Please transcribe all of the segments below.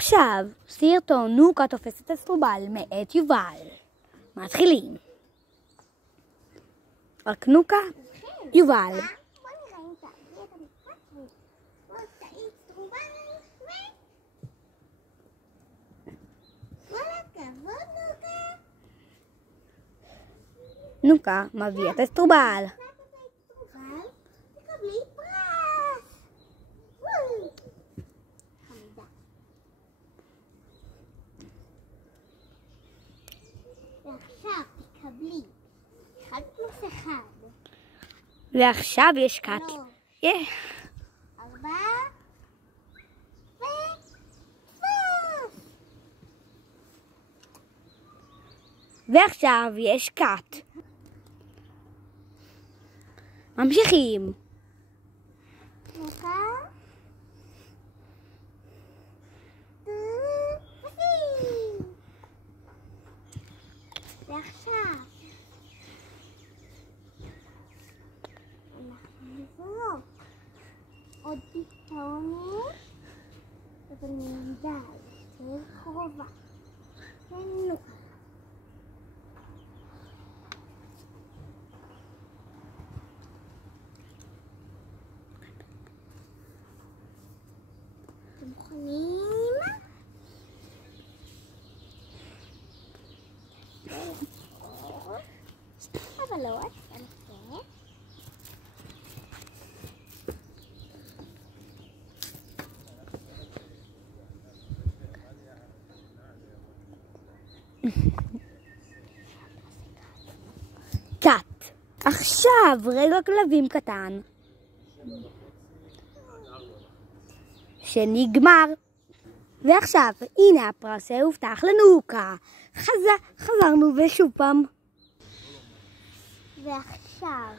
עכשיו, סרטון נוקה תופסת אסטרובל מאת יובל. מתחילים. רק נוקה, יובל. נוקה מביא את אסטרובל. ועכשיו תקבלי 1 + 1. ועכשיו יש קאט. 4 ו... ועכשיו יש קאט. ממשיכים. נוקה. ועכשיו אנחנו נזרוק עוד טיפונת, אבל נדע יותר קרובה. ונוקה. אתם מוכנים? אבל לא, אני חושבת. קאט. עכשיו רגע כלבים קטן. שנגמר. ועכשיו, הנה הפרס שהובטח לנוקה. חזרנו ושוב פעם. ועכשיו,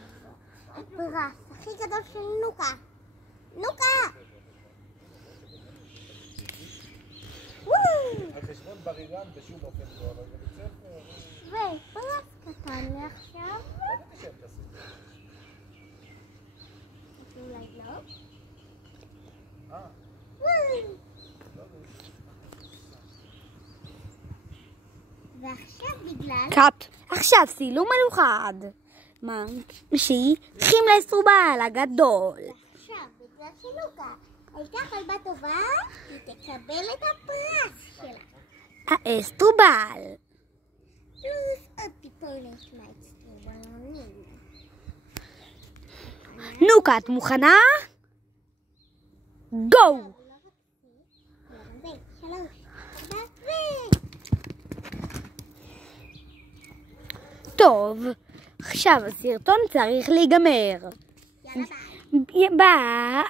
הפרס הכי גדול של נוקה. נוקה! על חשבון בר אילן בשום אופן לא, אבל בבית ספר... ופרס קטן מעכשיו. אולי לא? ועכשיו בגלל... קאט. עכשיו צילום מיוחד. ממשיכים לאסטרובל הגדול. עכשיו בגלל שנוקה הייתה חלבה טובה, היא תקבל את הפרס שלה. האסטרובל. פלוס עוד טיפונת מהאסטרובלונים. נוקה, את מוכנה? גו! 3, 4 טוב, עכשיו הסרטון צריך להיגמר. יאללה ביי. ביי.